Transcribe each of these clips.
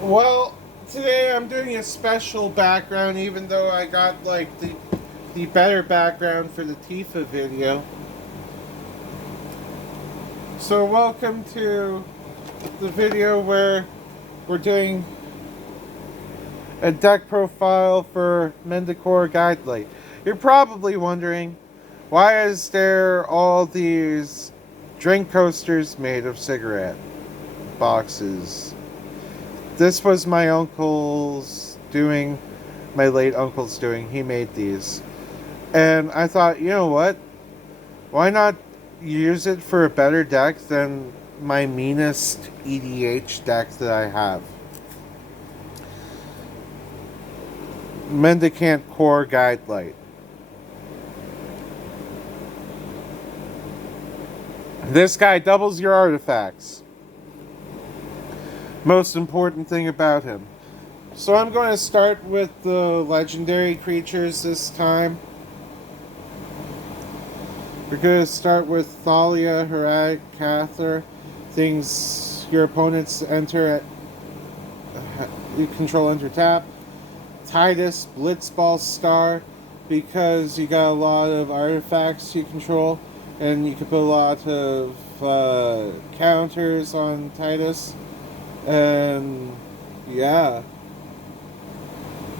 Well, today I'm doing a special background, even though I got like the better background for the Tifa video. So welcome to the video where we're doing a deck profile for Mendicant Guidelight. You're probably wondering, why is there all these drink coasters made of cigarette boxes? This was my uncle's doing, my late uncle's doing. He made these. And I thought, you know what? Why not use it for a better deck than my meanest EDH deck that I have? Mendicant Core Guidelight. This guy doubles your artifacts. Most important thing about him. So I'm going to start with the legendary creatures this time. We're going to start with Thalia, Harad, Cather. Things your opponents enter at you control enter tap. Titus, Blitzball Star, because you got a lot of artifacts you control, and you can put a lot of counters on Titus. And yeah,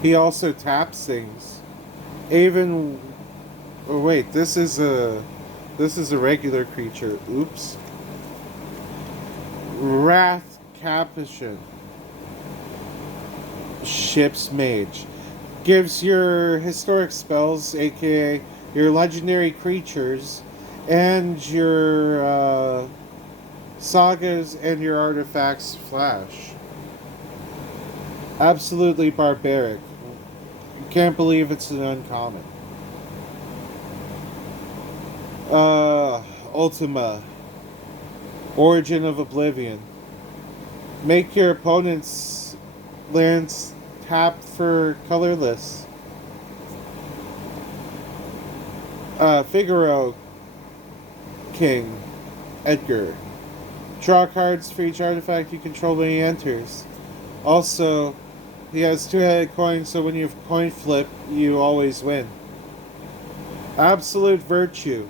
he also taps things. Even oh wait, this is a regular creature. Oops. Wrath Capuchin. Ship's Mage. Gives your historic spells, aka your legendary creatures, and your sagas and your artifacts flash. Absolutely barbaric. You can't believe it's an uncommon. Ultima. Origin of Oblivion. Make your opponent's lands tap for colorless. Figaro King. Edgar. Draw cards for each artifact you control when he enters. Also, he has two-headed coins, so when you coin flip, you always win. Absolute Virtue.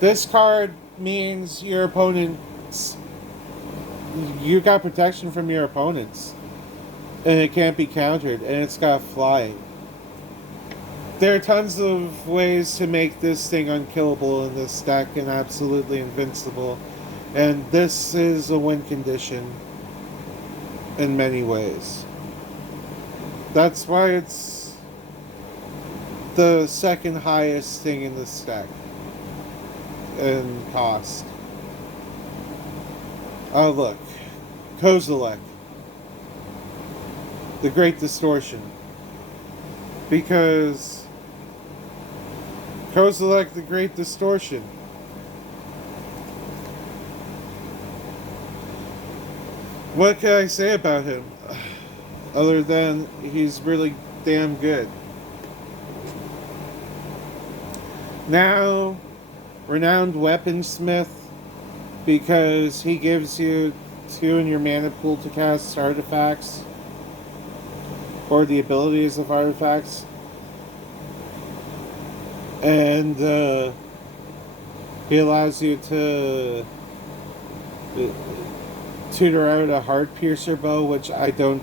This card means your opponents... You got protection from your opponents. And it can't be countered, and it's got flying. There are tons of ways to make this thing unkillable in this deck and absolutely invincible. And this is a win condition in many ways. That's why it's the second highest thing in this deck in cost. Oh look, Kozilek, the Great Distortion, because Kozilek, the Great Distortion. What can I say about him? Other than he's really damn good. Now, Renowned Weaponsmith, because he gives you 2 in your mana pool to cast artifacts, or the abilities of artifacts. And he allows you to tutor out a Heart Piercer bow, which I don't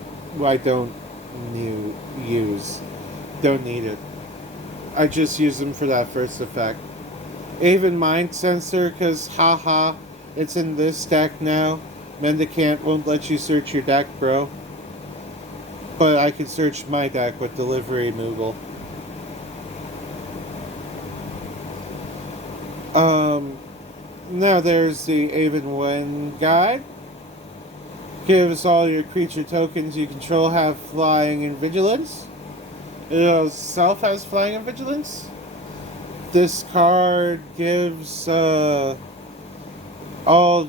use. Don't need it. I just use them for that first effect. Even Mind Sensor, because haha, it's in this deck now. Mendicant won't let you search your deck, bro. But I can search my deck with Delivery Moogle. Now there's the Aven Wen guide. Gives all your creature tokens you control have flying and vigilance. It itself has flying and vigilance. This card gives all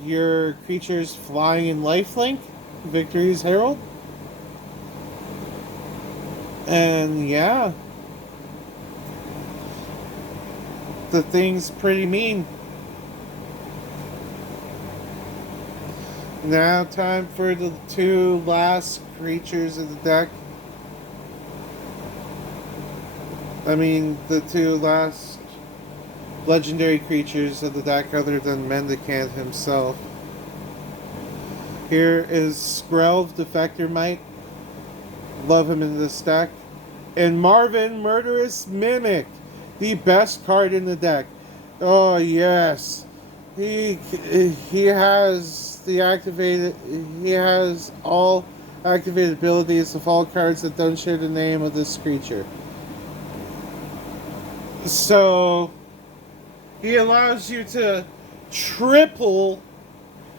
your creatures flying and lifelink. Victory's Herald. And yeah, the thing's pretty mean. Now time for the two last creatures of the deck. I mean, the two last legendary creatures of the deck other than Mendicant himself. Here is Skrelv, Defector Mite. Love him in this deck. And Marvin, Murderous Mimic. The best card in the deck. Oh, yes. He has the activated... He has all activated abilities of all cards that don't share the name of this creature. So... he allows you to triple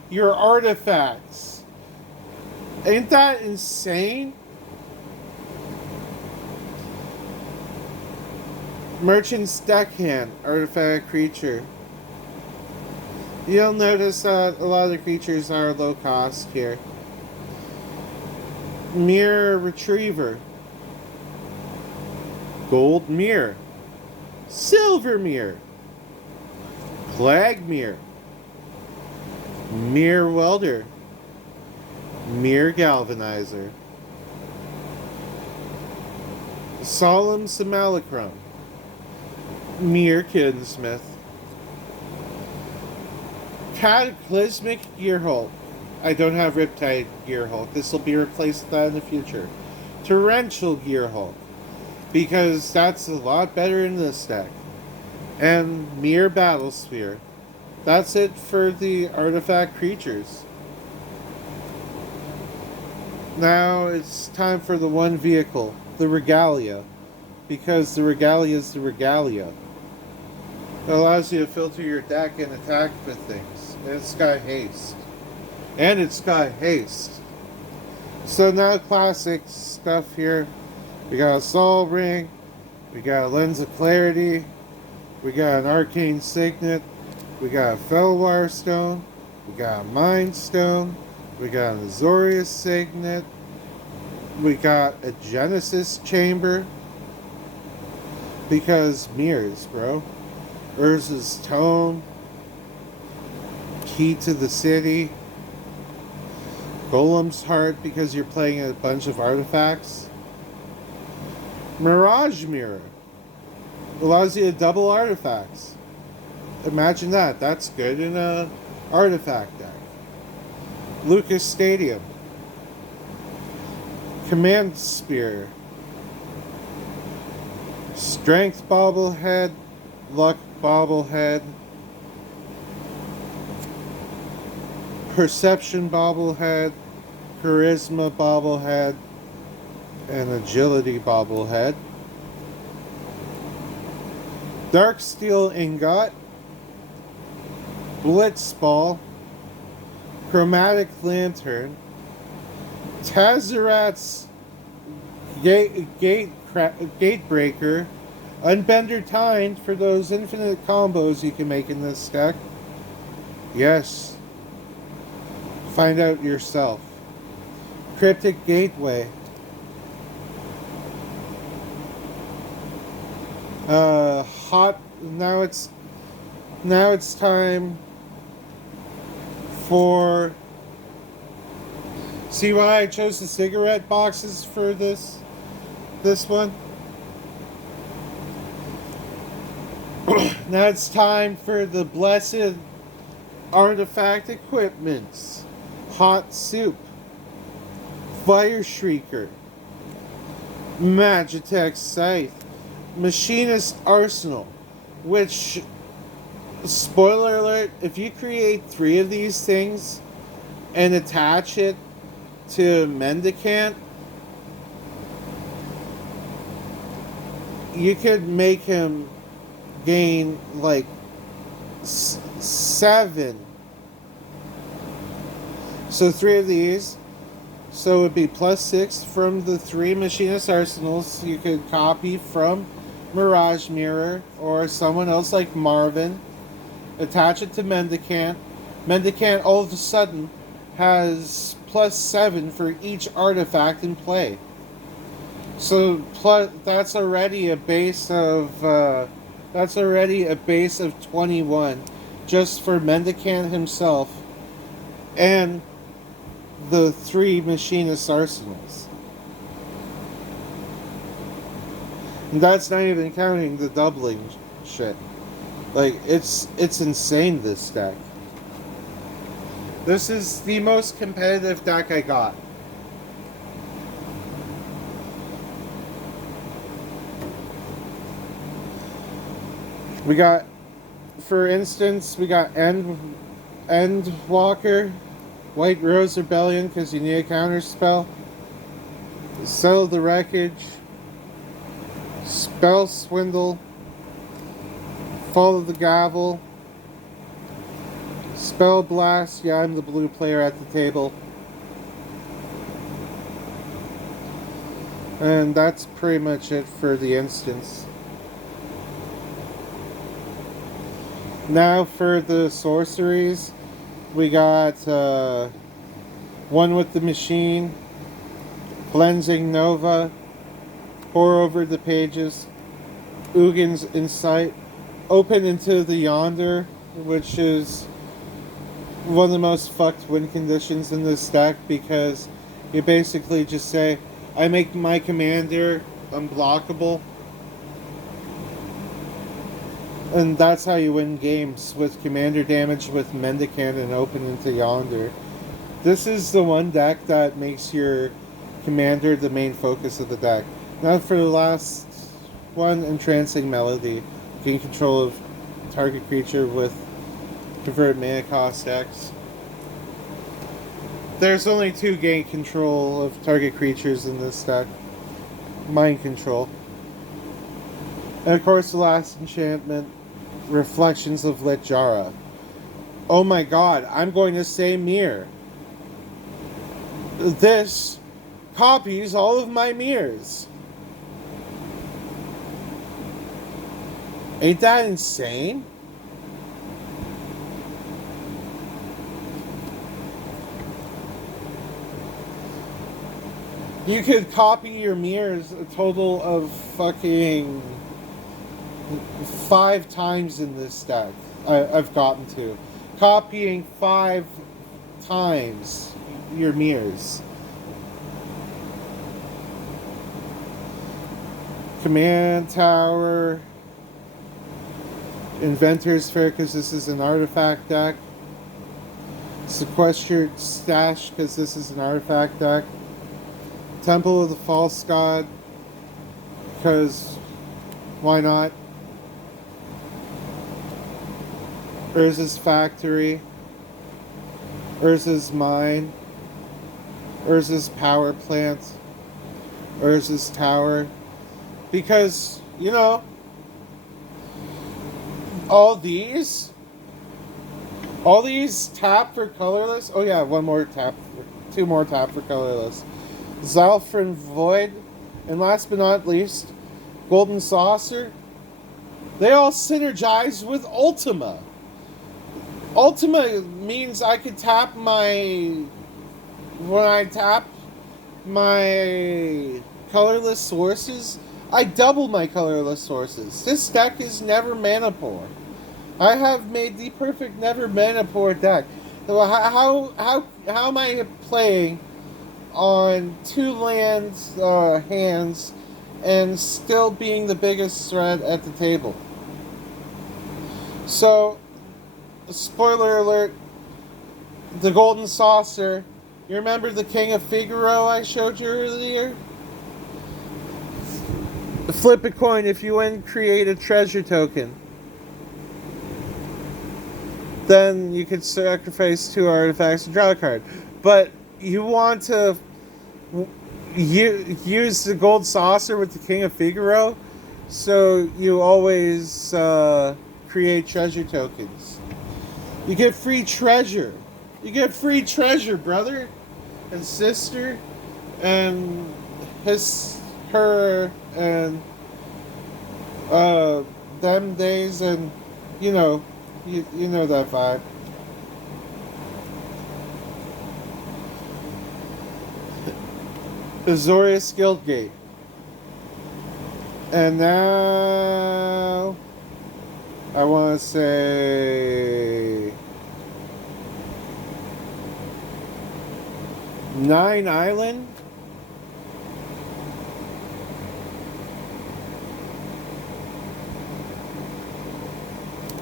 your artifacts. Ain't that insane? Merchant's Deckhand, artifact creature. You'll notice that a lot of the creatures are low cost here. Mirror Retriever. Gold Mirror. Silver Mirror. Plague Mirror. Mirror Welder. Mirror Galvanizer. Solemn Simulacrum. Mirror Kinsmith. Cataclysmic Gearhulk. I don't have Riptide Gearhulk. This will be replaced with that in the future. Torrential Gearhulk. Because that's a lot better in this deck. And Mirror Battlesphere. That's it for the artifact creatures. Now it's time for the one vehicle, the Regalia. Because the Regalia is the Regalia. It allows you to filter your deck and attack with things. And it's got haste. And it's got haste. So now classic stuff here. We got a Sol Ring. We got a Lens of Clarity. We got an Arcane Signet. We got a Felwar Stone. We got a Mind Stone. We got an Azorius Signet. We got a Genesis Chamber. Because mirrors, bro. Urza's Tome. Key to the City. Golem's Heart because you're playing a bunch of artifacts. Mirage Mirror. Allows you to double artifacts. Imagine that. That's good in a artifact deck. Lucas Stadium. Command Spear. Strength Bobblehead. Luck Bobblehead. Perception Bobblehead. Charisma Bobblehead. And Agility Bobblehead. Darksteel Ingot. Blitzball. Chromatic Lantern. Tazarat's Gatebreaker. Unbender Tine for those infinite combos you can make in this deck. Yes. Find out yourself. Cryptic Gateway. Now it's time for... See why I chose the cigarette boxes for this one? Now it's time for the blessed artifact equipments. Hot Soup. Fire Shrieker. Magitech Scythe. Machinist Arsenal. Which, spoiler alert, if you create 3 of these things and attach it to Mendicant, you could make him gain like 7. So 3 of these. So it would be +6 from the 3 Machinist Arsenals you could copy from Mirage Mirror or someone else like Marvin. Attach it to Mendicant. Mendicant all of a sudden has +7 for each artifact in play. So that's already a base of 21 just for Mendicant himself. And the 3 machinist arsenals. And that's not even counting the doubling shit. Like, it's insane, this deck. This is the most competitive deck I got. We got, for instance, we got Endwalker, White Rose Rebellion, because you need a counter spell. Settle the Wreckage, Spell Swindle, Follow the Gavel, Spell Blast. Yeah, I'm the blue player at the table. And that's pretty much it for the instance. Now for the sorceries, we got one with the machine, Cleansing Nova, Pour Over the Pages, Ugin's Insight, Open into the Yonder, which is one of the most fucked win conditions in this deck, because you basically just say, I make my commander unblockable. And that's how you win games, with commander damage with Mendicant and Open into Yonder. This is the one deck that makes your commander the main focus of the deck. Now for the last one, Entrancing Melody. Gain control of target creature with convert mana cost X. There's only 2 gain control of target creatures in this deck. Mind Control. And of course the last enchantment, Reflections of Littjara. Oh my god, I'm going to say mirror. This copies all of my mirrors. Ain't that insane? You could copy your mirrors a total of fucking 5 times in this deck. I've gotten to. Copying 5 times your mirrors. Command Tower. Inventor's Fair, because this is an artifact deck. Sequestered Stash, because this is an artifact deck. Temple of the False God, because why not? Urza's Factory, Urza's Mine, Urza's Power Plant, Urza's Tower, because, you know, all these tap for colorless. Oh yeah, 2 more tap for colorless. Zalfrin Void, and last but not least, Golden Saucer. They all synergize with Ultima. Ultima means I could tap when I tap my colorless sources, I double my colorless sources. This deck is never mana poor. I have made the perfect never mana poor deck. How am I playing on 2 lands hands and still being the biggest threat at the table? So, spoiler alert, the Golden Saucer. You remember the King of Figaro I showed you earlier? Flip a coin. If you win, create a treasure token. Then you could sacrifice 2 artifacts and draw a card. But you want to use the Gold Saucer with the King of Figaro, so you always create treasure tokens. You get free treasure. You get free treasure, brother and sister, and her, and them days, and you know that vibe. Azorius Guildgate. And now I want to say 9 island.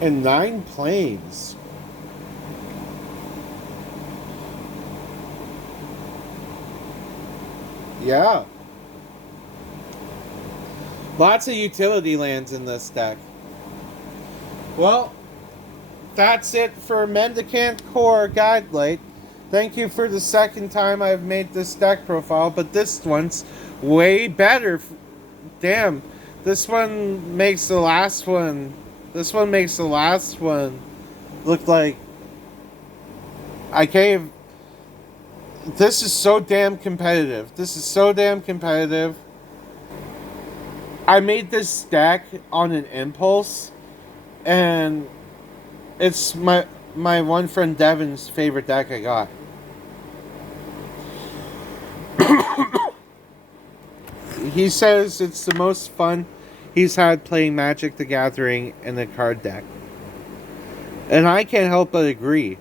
And 9 planes. Yeah. Lots of utility lands in this deck. Well, that's it for Mendicant Core Guidelight. Thank you for the second time I've made this deck profile, but this one's way better. Damn, this one makes the last one. This one makes the last one look like I can't. This is so damn competitive. This is so damn competitive. I made this deck on an impulse, and it's my one friend Devin's favorite deck I got. He says it's the most fun he's had playing Magic the Gathering in a card deck. And I can't help but agree.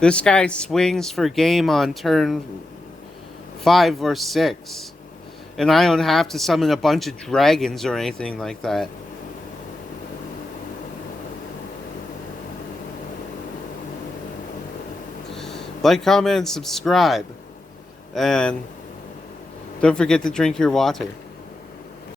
This guy swings for game on turn 5 or 6. And I don't have to summon a bunch of dragons or anything like that. Like, comment, and subscribe. And don't forget to drink your water.